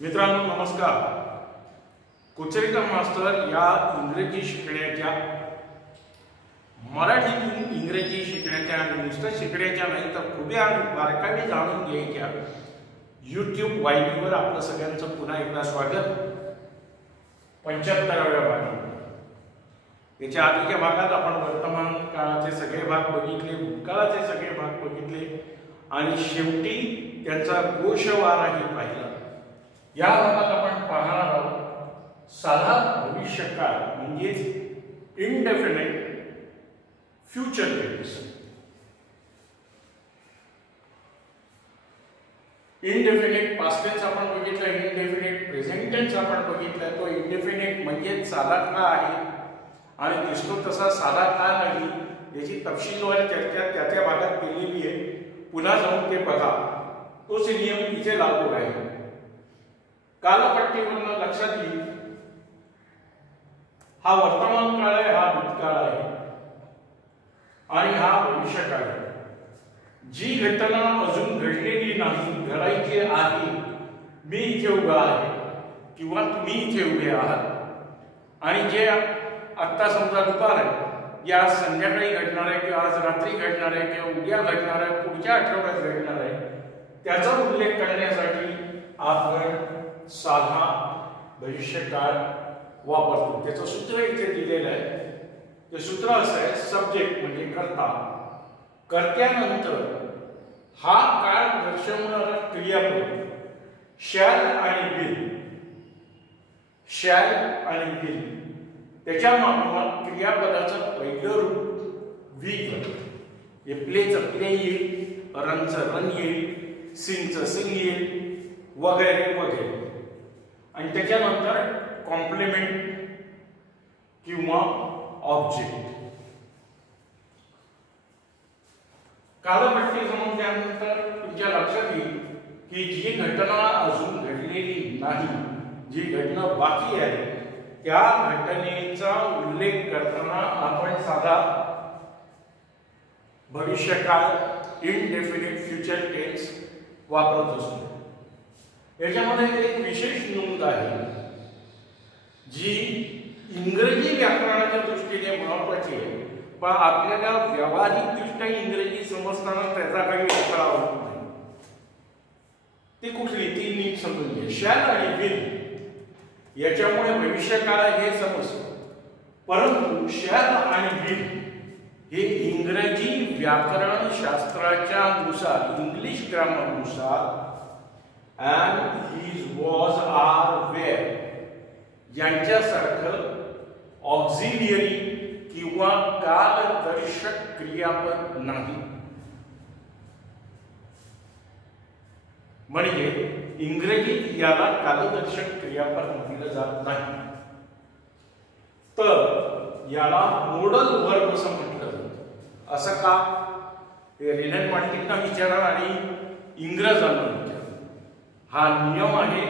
मित्रांनो नमस्कार. कोचरिकम मास्टर या इंग्रजी शिकण्याच्या मराठीतून इंग्रजी शिकण्याच्या आणि नुसतं शिकण्याच्या नाही तर खूप आणि बारकावे जाणून घ्यायच्या YouTube वाहिनीवर आपलं सगळ्यांचं पुन्हा एकदा स्वागत. 75व्या भागात याच्या आधीच्या भागात आपण वर्तमान काळाचे सगळे भाग बघितले, भूतकाळाचे सगळे भाग बघितले आणि शेवटी त्यांचा गोषवाराही पाहिला. या भागात आपण पाहणार आहोत साधा भविष्यकाळ म्हणजेच indefinite future tense. Indefinite past tense आपण बघितलं, इनडेफिनिट प्रेझेंट टेन्स आपण बघितला. तो इनडेफिनिट म्हणजे साधा का आहे आणि दिसतो तसा साधा का नाही याची तपशीलवार चर्चा त्या भागात केलेली आहे. पुन्हा जाऊन ते बघा. तोच नियम इथे लागू आहे. कालपट्टीवरून लक्षात येईल हा वर्तमान काळ आहे, हा भूतकाळ आहे आणि हा भविष्यकाळ आहे. जी घटना अजून घडलेली नाही, घडायची आहे, मी इथे उभा आहे किंवा तुम्ही इथे उभे आहात आणि जे आत्ता समजा दुपार आहे, या संध्याकाळी घडणार आहे किंवा आज रात्री घडणार आहे किंवा उद्या घडणार आहे, पुढच्या आठवड्यात घडणार आहे, त्याचा उल्लेख करण्यासाठी आपण साधा भविष्यकाळ वापरतो. त्याचं सूत्र इथे दिलेलं आहे. ते सूत्र असं आहे, सब्जेक्ट म्हणजे कर्ता, कर्त्यानंतर हा काळ दर्शवणारा क्रियापद शॅल आणि विल, शॅल आणि विल, त्याच्या मागोमाग क्रियापदाचं पहिलं रूप विल. हे प्लेचं प्ले येईल, रनचं रन येईल, सिंगचं सिंग येईल वगैरे वगैरे आणि त्याच्यानंतर कॉम्प्लिमेंट किंवा ऑब्जेक्ट. कालपट्टी समजल्यानंतर तुमच्या लक्षात येईल की जी घटना अजून घडलेली नाही, जी घडणं बाकी आहे, त्या घटनेचा उल्लेख करताना आपण साधा भविष्यकाळ इनडेफिनिट फ्युचर टेन्स वापरत असतो. याच्यामध्ये एक विशेष नोंद आहे जी इंग्रजी व्याकरणाच्या दृष्टीने महत्वाची आहे, पण आपल्याला व्यावहारिकदृष्ट्या इंग्रजी समजताना त्याचा काही अडथळा होत नाही. ती कुठली ती नीट समजून घ्या. शॅल आणि विल याच्यामुळे भविष्यकाळ हे समजतं, परंतु शॅल आणि विल हे इंग्रजी व्याकरण शास्त्राच्या नुसार, इंग्लिश ग्रामरनुसार and his was are were यांच्यासारखं ऑक्झिलियरी किंवा कालदर्शक क्रियापद नाही. म्हणजे इंग्रजीत याला कालदर्शक क्रियापद म्हटलं जात नाही, तर याला मोडल वर्ब असं म्हटलं जातं. असं का? हे रिनन पांडितांना विचारा आणि इंग्रजांना विचारा. हा नियम आहे,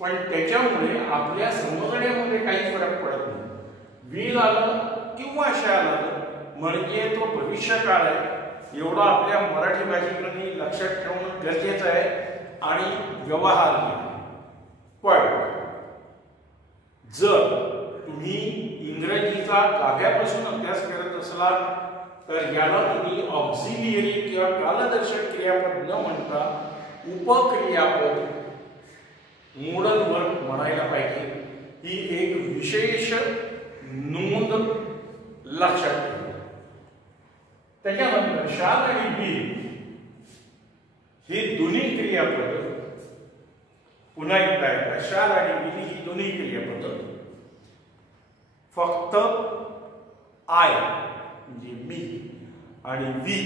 पण त्याच्यामुळे आपल्या समजण्यामध्ये काही फरक पडत नाही. विल आलं किंवा शॅल आलं म्हणजे तो भविष्यकाळ आहे, एवढं आपल्या मराठी भाषेमध्ये लक्षात ठेवणं गरजेचं आहे आणि व्यवहार आहे. पण जर तुम्ही इंग्रजीचा गाभ्यापासून अभ्यास करत असलात तर याला तुम्ही ऑक्झिलियरी किंवा कालदर्शक क्रियापद न म्हणता उपक्रियापद मोडल वर्ब म्हणायला पाहिजे. ही एक विशेष नोंद लक्षात ठेवा. त्याच्यानंतर शॅल आणि विल हे दोन्ही क्रियापद पुन्हा एकदा आहे. शॅल आणि विल ही दोन्ही क्रियापद फक्त आय म्हणजे मी आणि वी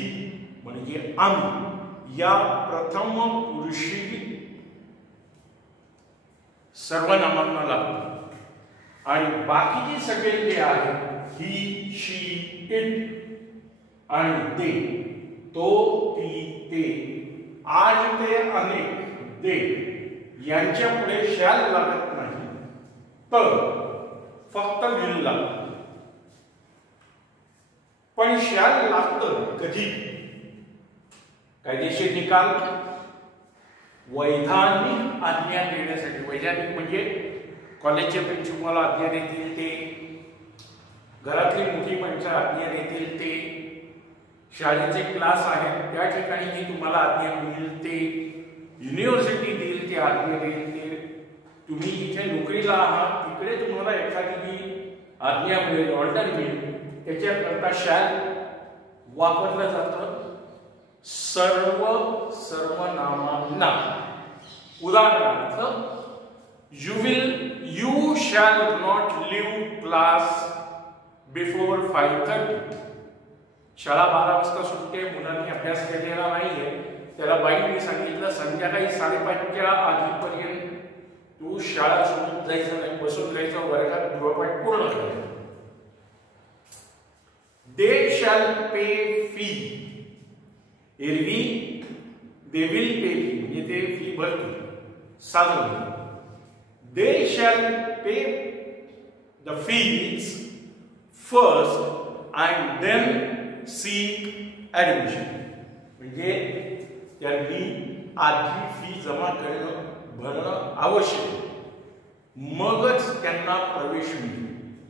म्हणजे आम्ही या प्रथम पुरुषी सर्वनामांना लागतात आणि बाकीचे सगळे जे आहेत ही, शी, इट आणि ते, तो, ती, ते आणि ते अनेक ते यांच्या पुढे शॅल लागत नाही, तर फक्त विल लागतं. पण शॅल लागतं कधी? कायदेशीर निकाल, वैधानिक आज्ञा देण्यासाठी, वैधानिक म्हणजे कॉलेजचे प्रिन्सिपल आज्ञा देतील ते, घरातली मोठी माणसं आज्ञा देतील ते, शाळेचे क्लास आहेत त्या ठिकाणी जी तुम्हाला आज्ञा मिळेल ते, युनिव्हर्सिटी देईल ते आज्ञा देईल ते, तुम्ही जिथे नोकरीला आहात तिकडे तुम्हाला एखादी जी आज्ञा मिळेल, ऑर्डर मिळेल, त्याच्याकरता शॅल वापरलं जातं सर्व सर्वनामांना. उदाहरणार्थ, you shall not leave class before 5:30. शाळा 12 वाजता सुटते, मुलांनी अभ्यास केलेला नाहीये, त्याला बाईंनी सांगितलं संध्याकाळी 5:30च्या आधीपर्यंत तू शाळा सोडून जायचं नाही, बसून जायचं, वर्गात गृहपाठ पूर्ण करायचा. दे शॅल पे फी. एरवी दे विल पे फी म्हणजे ते फी भरतील, साधन. They shall pay the fees first and then seek admission. म्हणजे त्यांनी आधी फी जमा करणं भरणं आवश्यक, मगच त्यांना प्रवेश मिळेल,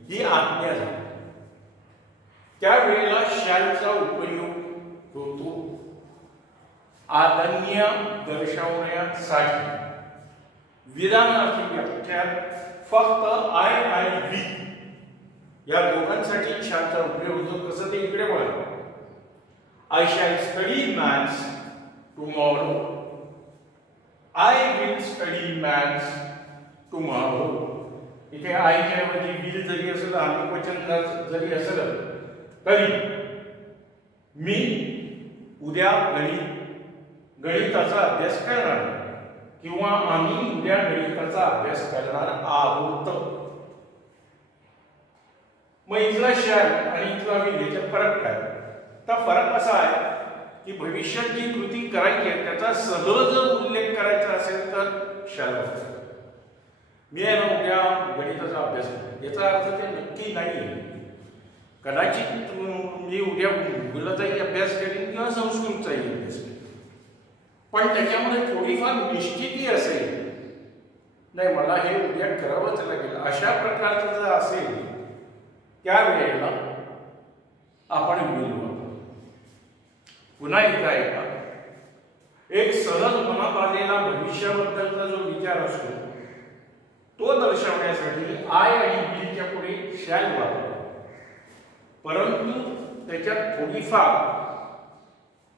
ही आज्ञा झाली. त्यावेळेला शॅलचा उपयोग होतो आज्ञा दर्शवण्यासाठी. विधानार्थी व्याख्यात फक्त आय आणि वी या दोघांसाठी शॅलचा उपयोग होतो. कसं ते इकडे बघा. I shall study maths tomorrow. I will study maths tomorrow. इथे आयच्या ऐवजी विल जरी असलं, अनेकवचन जरी असलं तरी मी उद्या गणिताचा अभ्यास करणार किंवा आम्ही उद्या गणिताचा अभ्यास करणार आहोत. मग इथला शॅल आणि इथला विल याच्यात फरक काय? तर फरक असा आहे की भविष्यात जी कृती करायची आहे त्याचा सहज उल्लेख करायचा असेल तर शॅल वापरायचा. मी आहे ना उद्या गणिताचा अभ्यास करतो, याचा अर्थ ते नक्की नाही. कदाचित मी उद्या भूगोलाचाही अभ्यास करेन किंवा संस्कृतचाही अभ्यास करेन, पण त्याच्यामध्ये थोडीफार निश्चिती असेल, नाही मला हे उद्या करावंच लागेल, अशा प्रकारचं जर असेल त्यावेळेला आपण विल वापरू. पुन्हा एकदा एक सहज मनात आलेला भविष्याबद्दलचा जो विचार असतो तो दर्शवण्यासाठी आय आणि विलच्या पुढे शॅल वापरतो. परंतु त्याच्यात थोडीफार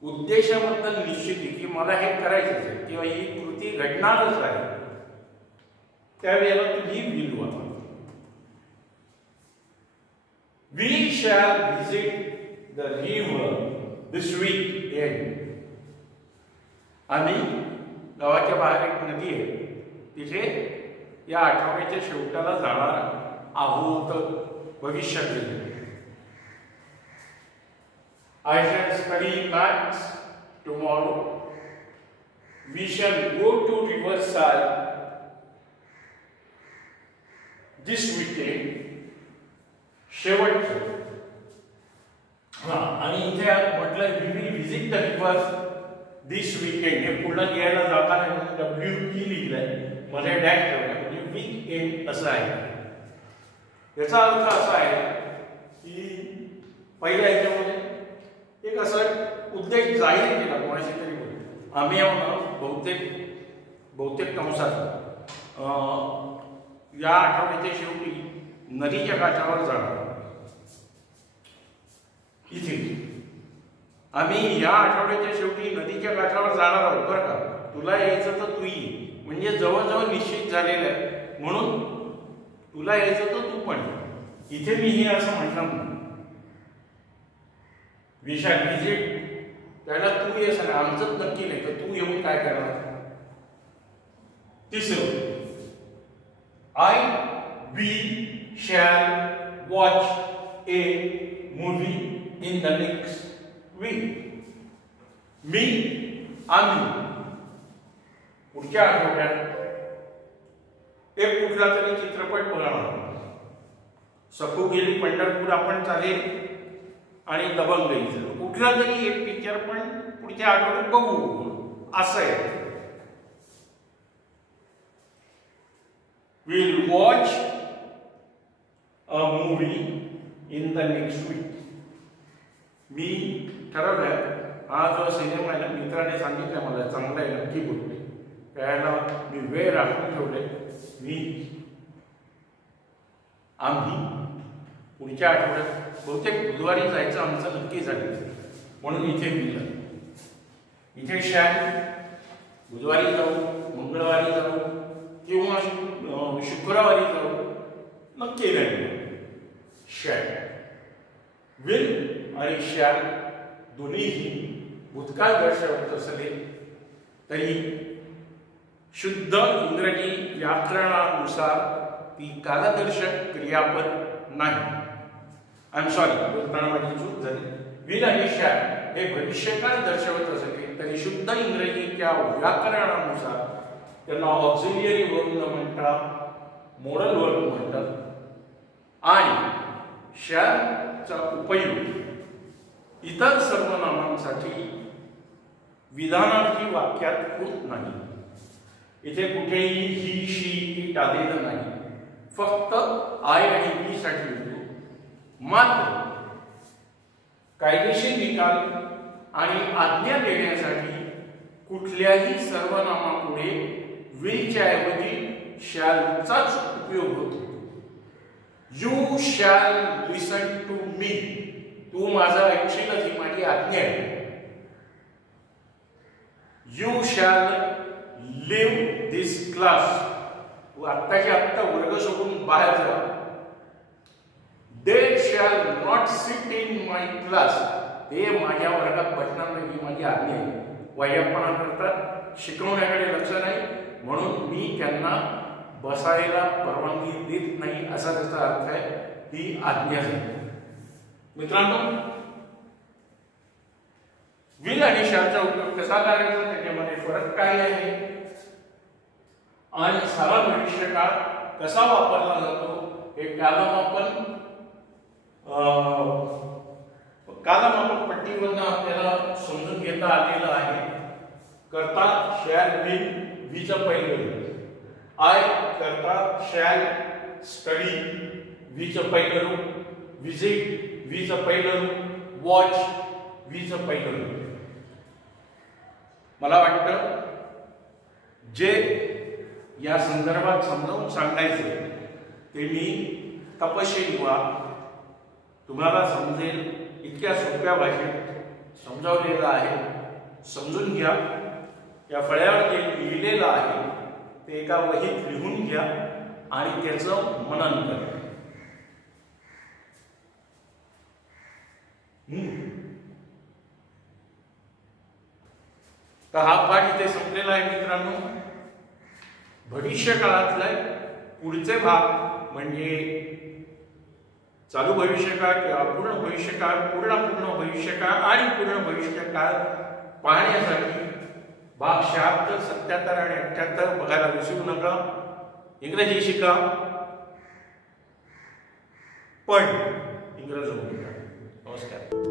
उद्देशाबद्दल निश्चिती की मला हे करायचंच आहे किंवा ही कृती घडणारच आहे, त्यावेळेला तुम्ही विल वापरा. We shall visit the river this weekend. आम्ही गावाच्या बाहेर एक नदी आहे तिथे या आठवड्याच्या शेवटाला जाणार आहोत भविष्यात. I shall study maths tomorrow. We shall go to Riverside this weekend. शेवटचं आणि इथे म्हटलं we will visit the river this weekend. हे पूर्ण लिहायला जाताना WE लिहिलंय, मध्ये डॅश ठेवलं म्हणजे वीकेंड असं आहे. याचा अर्थ असा आहे की पहिल्या ह्याच्यामध्ये एक असं उद्देश जाहीर केला कोणाशी तरी बोलतो. आम्ही बहुतेक कंसात या आठवड्याच्या शेवटी नदीच्या काठावर जाणार. इथे आम्ही या आठवड्याच्या शेवटी नदीच्या काठावर जाणार आहोत बरं का, तुला यायचं तर तू ये. म्हणजे जवळजवळ निश्चित झालेलं आहे, म्हणून तुला यायचं तर तू पण. इथे मी हे असं म्हटलं वी शॅल व्हिजिट, त्याला तू ये सांगा, आमचंच नक्की नाही तर तू येऊन काय करणार. तिसरं we shall watch a movie in the next week. आम्ही पुढच्या आठवड्यात एक कुठला तरी चित्रपट बघणार. सखू गेली पंढरपूर आपण चालेल आणि दबंग गेली, कुठला तरी एक पिक्चर पण पुढच्या आठवड्यात बघू असं आहे. We'll watch a movie in the next week. मी ठरवलंय हा जो सिनेमा आहे ना, मित्राने सांगितलं मला चांगला आहे, नक्की बोलते त्याला मी वेळ राखून ठेवले. आम्ही पुढच्या आठवड्यात बहुतेक बुधवारी जायचं आमचं नक्की झालं, म्हणून इथे गेलं. इथे बुधवारी जाऊ, मंगळवारी जाऊ किंवा शुक्रवारी जाऊ, नक्की नाही. विल आणि शॅल दोन्हीही भूतकाळ दर्शवत असले तरी शुद्ध इंग्रजी व्याकरणानुसार ती कालदर्शक क्रियापद नाही. आय एम सॉरी, बोलताना माझी चूक झाली. विल आणि शॅल हे भविष्यकाळ दर्शवत असले तरी शुद्ध इंग्रजीच्या व्याकरणानुसार त्यांना ऑक्झिलियरी वर्ब म्हणतात, मोडल वर्ब म्हणतात. आणि शॅलचा उपयोग इतर सर्वनामांसाठी विधानार्थी वाक्यात होत नाही. इथे कुठेही ही, शी, इट आलेलं नाही, फक्त आय आणि बी साठी होतो. मात्र कायदेशीर निकाल आणि आज्ञा देण्यासाठी कुठल्याही सर्वनामापुढे विलच्या ऐवजी शॅलचाच उपयोग होतो. You shall listen to me, तू माझा ऐकशीलच, ही माझी आज्ञा आहे. You shall leave this class, तू आत्ताच्या आत्ता वर्ग सोडून बाहेर जा. They shall not sit in my class, ते माझ्या वर्गात बसणार नाही, ही माझी आज्ञा आहे. वायपणा करतात, शिकवण्याकडे लक्ष नाही, म्हणून मी त्यांना बसायला परवानगी देत नाही, असा त्याचा अर्थ आहे. ही आज्ञा आहे. मित्रांनो, विल आणि शॅलचा उपयोग कसा करायचा, त्याच्यामध्ये फरक काय आहे आणि सारा भविष्यकाळ कसा वापरला जातो हे कालमापन पट्टीवरून आपल्याला समजून घेता आलेलं आहे. करता शॅल विल वीचं पहिलं, आय करता शॅल स्टडी वीचं पहिलं, विजिट वीचं पहिलं, वॉच वीचं पहिलं. मला वाटतं जे या संदर्भात समजावून सांगायचे ते मी तपशीलवार तुम्हाला समजेल इतक्या सोप्या भाषेत समजावलेलं आहे. समजून घ्या. या फळ्यावर जे लिहिलेलं आहे ते एका वहीत लिहून घ्या आणि त्याचं मनन करा. तर हा पाठ इथे संपलेला आहे मित्रांनो. भविष्यकाळातले पुढचे भाग म्हणजे चालू भविष्यकाळ किंवा अपूर्ण भविष्यकाळ, पूर्ण भविष्यकाळ आणि पूर्ण भविष्यकाळ पाहण्यासाठी भाग 76, 77 आणि 78 बघायला विसरू नका. इंग्रजी शिका, पण इंग्रज होऊ नका. नमस्कार.